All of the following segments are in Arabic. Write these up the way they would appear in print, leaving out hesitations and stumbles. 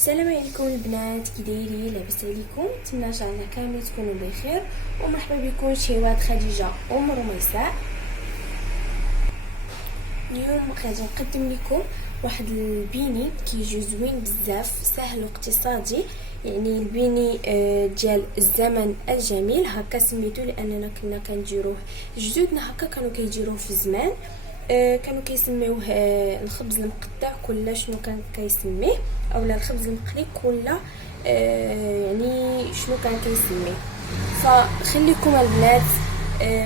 السلام عليكم البنات، كي دايرين؟ لاباس عليكم؟ نتمنى ان شاء الله كاملين تكونوا بخير. ومرحبا بكم شهوات خديجه ام رميساء. اليوم غادي نقدم لكم واحد البيني كيجي زوين بزاف، سهل واقتصادي. يعني البيني ديال الزمن الجميل هكا سميتو، لاننا كنا كنديروه جدودنا هكا كانوا كيديروه في زمان. كانوا كيسميوه الخبز المقطع كل شنو كان كيسميه، اولا الخبز المقلي كل يعني شنو كان كيسميه. فخليكم البنات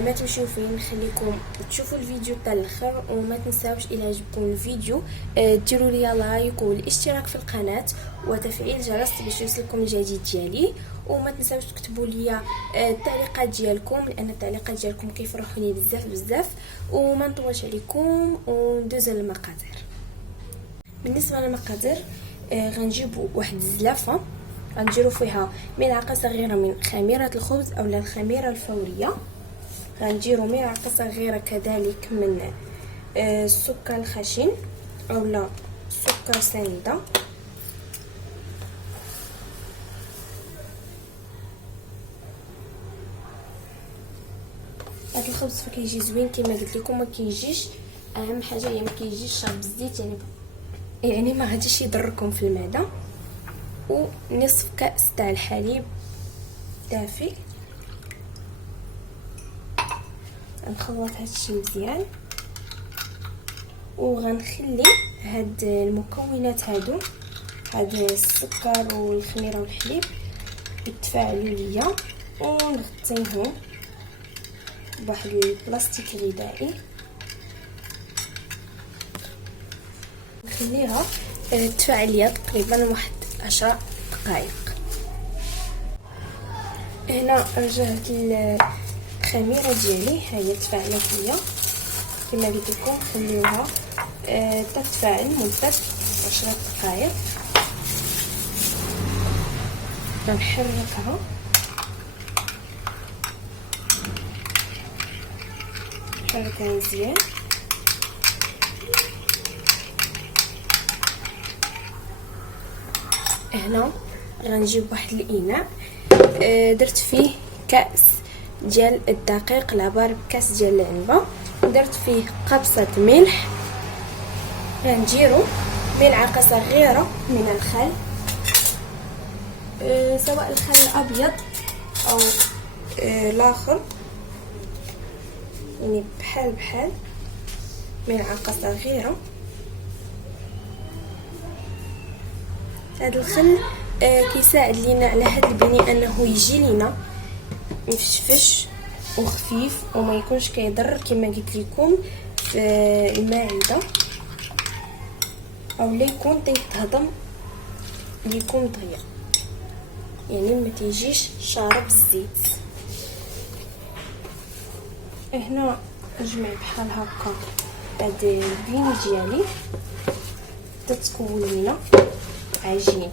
ما تمشيو فين، خليكم تشوفوا الفيديو حتى الاخر. وما تنساوش الى عجبكم الفيديو ديروا لي لايك والاشتراك في القناه وتفعيل الجرس باش يوصلكم الجديد ديالي. وما تنساوش تكتبوا لي التعليقات ديالكم، لان التعليقات ديالكم كيفرحوني بزاف بزاف. وما نطولش عليكم وندوز للمقادير. بالنسبه للمقادير غنجيبوا واحد الزلافه، غنديروا فيها ملعقه صغيره من خميره الخبز اولا الخميره الفوريه. غنديروا ملعقه صغيره كذلك من السكر الخشن اولا سكر سنيده. هذا الخبز فكيجي زوين كما قلت لكم، ما كيجيش اهم حاجه هي ما كيجيش شارب الزيت، يعني ما غاديش يضركم في المعده. ونصف كاس تاع الحليب دافي. غنخلط هادشي مزيان وغنخلي هاد المكونات هاد السكر والخميره والحليب يتفاعلوا ليا، ونغطيهم بواحد البلاستيك غذائي. نخليها تفاعل ليا تقريبا واحد 10 دقائق. هنا رجعت الخميره ديالي، ها هي تفاعلت ليا كما قلت لكم. خليوها تتفاعل مده 10 دقائق. غنحركها مزيان. هنا غنجيب واحد الاناء درت فيه كاس ديال الدقيق العبار بكاس ديال العنبه، درت فيه قبصه ملح، غنديرو ملعقه صغيره من الخل، سواء الخل الابيض او الاخر، يعني بحال ملعقه صغيره. هذا الخل كيساعد لينا على هذا البني انه يجي لينا مفشفش وخفيف وما يكونش كيضر كما قلت لكم في المعده، او لا يكون تيتهضم ليكم دغيا، يعني ما تيجيش شارب الزيت. هنا نجمع بحال هكا هاد البيني ديالي تتكون لينا عجين.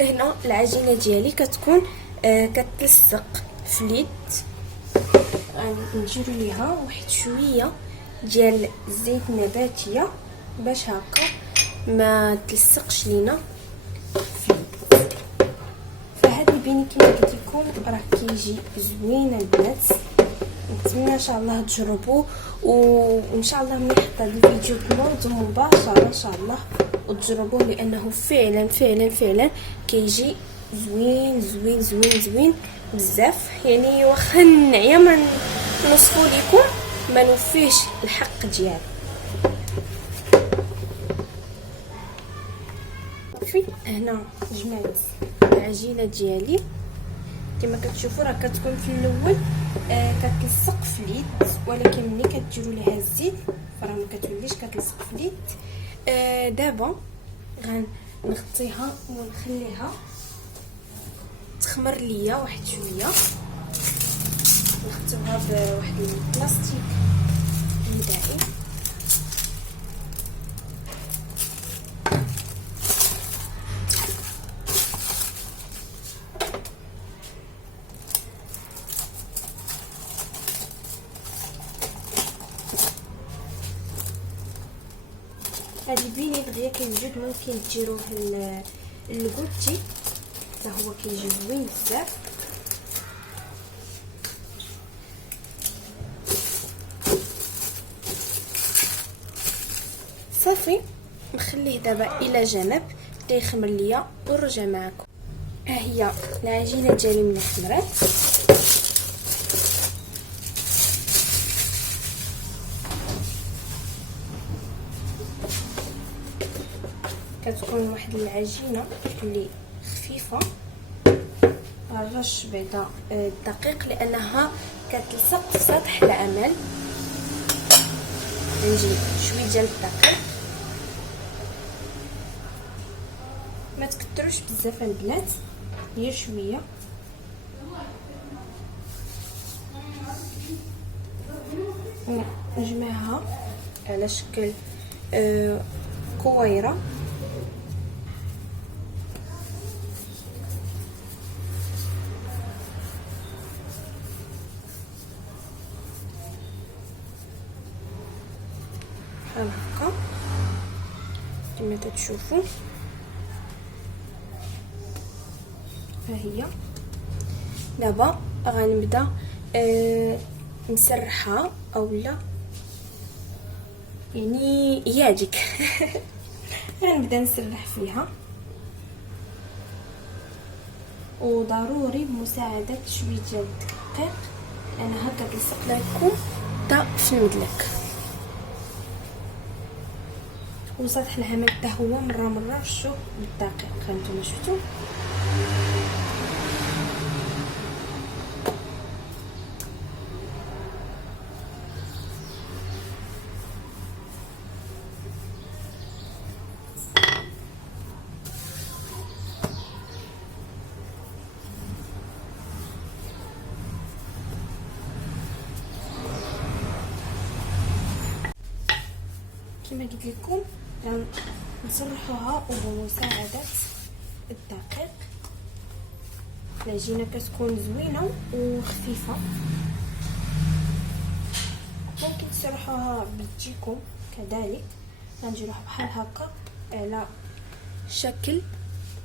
هنا العجينه ديالي كتكون كتلصق في اليد. غنديروا ليها واحد شويه ديال الزيت النباتيه باش هكا ما تلصقش لينا في اليد. فهاد البيني كما قلت لكم راه كيجي زوين البنات. نتمنى ان شاء الله تجربوه، وان شاء الله ملي نحط هذا الفيديو تنوضوا مباشره ان شاء الله وتجربوه، لانه فعلا فعلا فعلا كيجي زوين زوين زوين زوين بزاف. يعني واخا نعيا ما نوصفو لكم ما نوفيش الحق ديالو. صافي هنا جمعت العجينه ديالي كما كتشوفوا، راه كتكون في الاول كتلصق في اليد، ولكن ملي كديروا ليها الزيت فراه ما كتوليش كتلصق في اليد. دابا غنغطيها ونخليها تخمر ليا واحد شويه. نغطيوها بواحد البلاستيك غذائي. هذا البيني دغيا كيوجد ممكن ديروه الكوتي حتى هو كيجي زوين بزاف. صافي نخليه دابا الى جنب حتى يخمر ليا ونرجع معكم. ها هي العجينه ديالي من خمرات. كتكون واحد العجينه اللي خفيفه، غنرش بعدا الدقيق لانها كتلصق في سطح العمل. نجيب شويه ديال الدقيق، ما تكتروش بزاف البنات، هي شويه. نجمعها على شكل كويره. بحال هكا كما تشوفوا. ها هي دابا غنبدا نسرحها اولا يعني ياجيك غنبدا نسرح فيها، وضروري بمساعده شويه ديال الدقيق لانها كتلصق لكم حتى في المدلك. وسطح العمل حتى هو مره رشوه بالدقيق. هانتوما شفتوا كما قلت لكم نسرحوها وبمساعده الدقيق. العجينه كتكون زوينه وخفيفه، ممكن تسرحوها بيديكم كذلك. غنديروها بحال هكا على شكل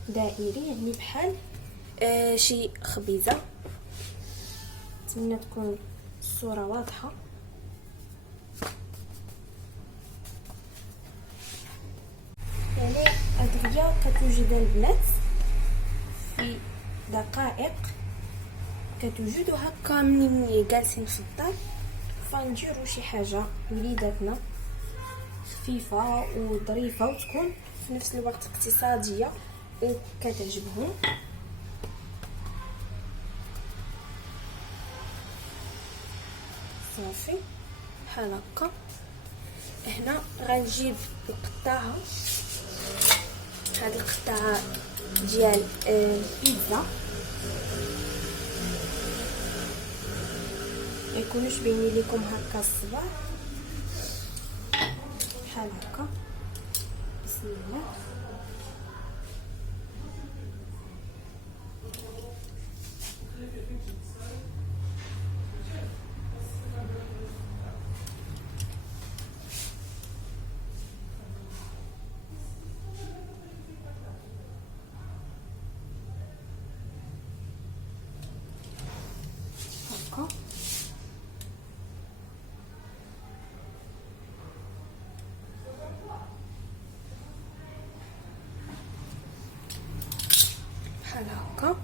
دائري، يعني بحال شي خبيزه. نتمنى تكون الصوره واضحه. يعني هادغيا كتوجد البنات في دقائق، كتوجدوا هكا منين جالسين في الدار. فنديروا شي حاجه وليداتنا خفيفه وظريفه وتكون في نفس الوقت اقتصاديه وكتعجبهم. صافي بحال هكا. هنا غنجيب القطاعه، هذه القطاعه ديال البيتزا، ما يكونوش باينين لكم هكا الصباع. بحال هكا بسم الله. بحال هكا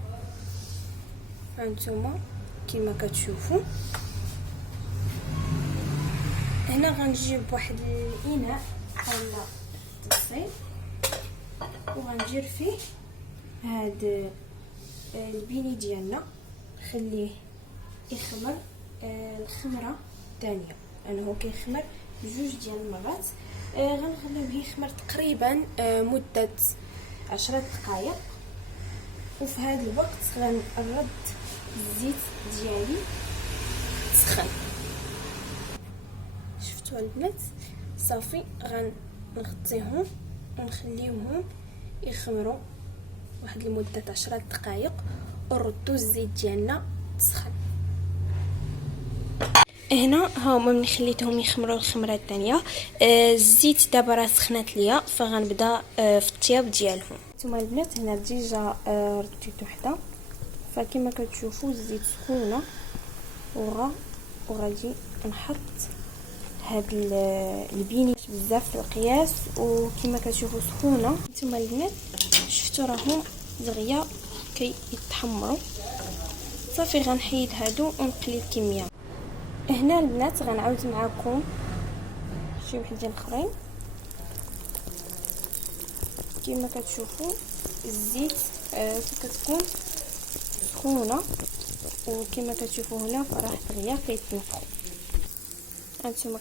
هانتوما كما كتشوفوا. هنا غنجيب واحد الاناء بحال التصيل وغندير فيه هاد البيني ديالنا، نخليه يخمر الخمره الثانيه لانه كيخمر بجوج ديال المرات. غنخليه يخمر تقريبا مده 10 دقائق. وفي هذا الوقت غنرد الزيت ديالي سخن. شفتوا البنات؟ صافي غنغطيهم ونخليهم يخمروا واحد لمده 10 دقائق ونردوا الزيت ديالنا تسخن. هنا هاهما ملي خليتهم يخمروا الخمره الثانيه. الزيت دابا راه سخنات ليا، فغنبدا في الطياب ديالهم. نتوما البنات هنا الدجاجه رديت وحده، فكما كتشوفوا الزيت سخونه وغادي نحط هاد البيني بزاف في القياس، وكما كتشوفوا سخونه. نتوما البنات شفتوا راهم دغيا كيتحمروا. صافي غنحيد هادو ونقلي الكميه. هنا البنات غنعاود معكم شي وحدين اخرين. كما كتشوفوا الزيت كتكون سخونه، وكما كتشوفوا هنا فراه دغيا كيتنفخوا. هانتوما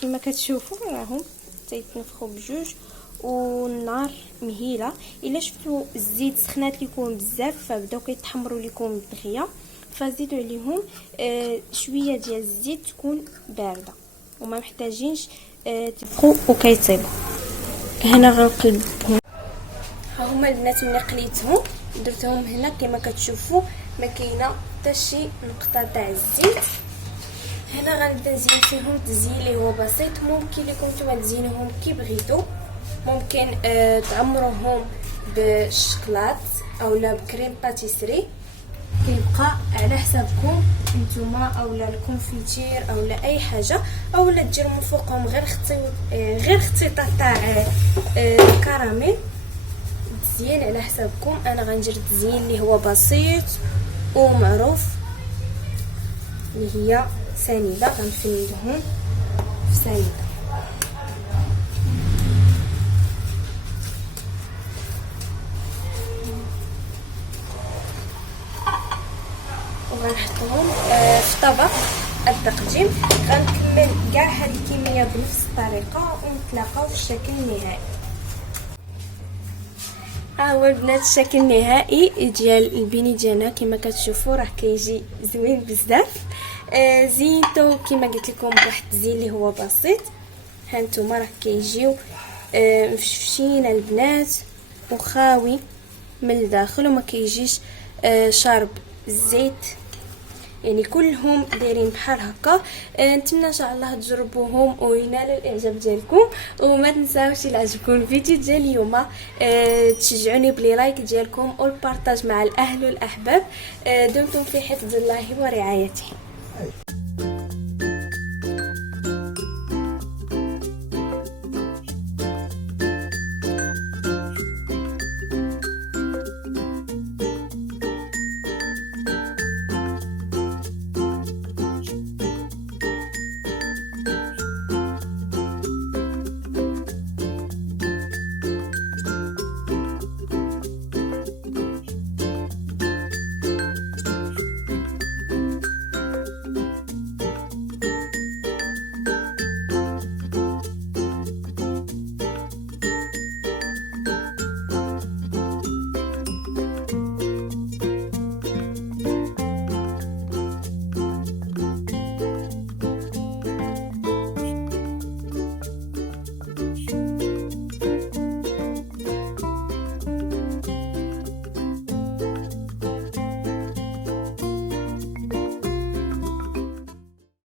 كما كتشوفوا راهم تيتنفخوا بجوج، والنار مهيله. الا شفتوا الزيت سخنات ليكم بزاف فبداو كيتحمروا ليكم دغيا، فزيدوا عليهم شويه ديال الزيت تكون بارده، وما محتاجينش تبقوا وكيطيبوا. هنا غنقلبهم. ها هما البنات ملي قليتهم درتهم هنا كما كتشوفوا ما كاينه حتى شي نقطه تاع الزيت. هنا غنبدا نزين فيهم تزيين اللي هو بسيط. ممكن لكم نتوما تزينوهم كي بغيتو، ممكن تعمروهم بالشكلاط اولا بكريم باتيسري، كيبقى على حسابكم نتوما، اولا الكونفيتير اولا اي حاجه، اولا ديروا من فوقهم غير خطيطه تاع الكراميل. تزيين على حسابكم. انا غندير تزيين اللي هو بسيط ومعروف اللي هي سنيده، غنفندهم في سنيده. وغنحطهم في طبق التقديم. غنكمل كاع هاد الكميه بنفس الطريقه ونتلاقاو في الشكل النهائي. هو البنات الشكل النهائي ديال البيني ديالنا. كما كتشوفوا راه كيجي زوين بزاف. زينتو كما قلت لكم بواحد الزين اللي هو بسيط. هانتوما راه كيجيو مفشفشين البنات وخاوي من الداخل، وما كيجيش شارب الزيت، يعني كلهم دايرين بحال هكا. نتمنى ان شاء الله تجربوهم وينالوا الاعجاب ديالكم، وما تنساوش الى عجبكم الفيديو ديال اليوم تشجعوني بلي لايك ديالكم والبارطاج مع الاهل والاحباب. دمتم في حفظ الله ورعايته.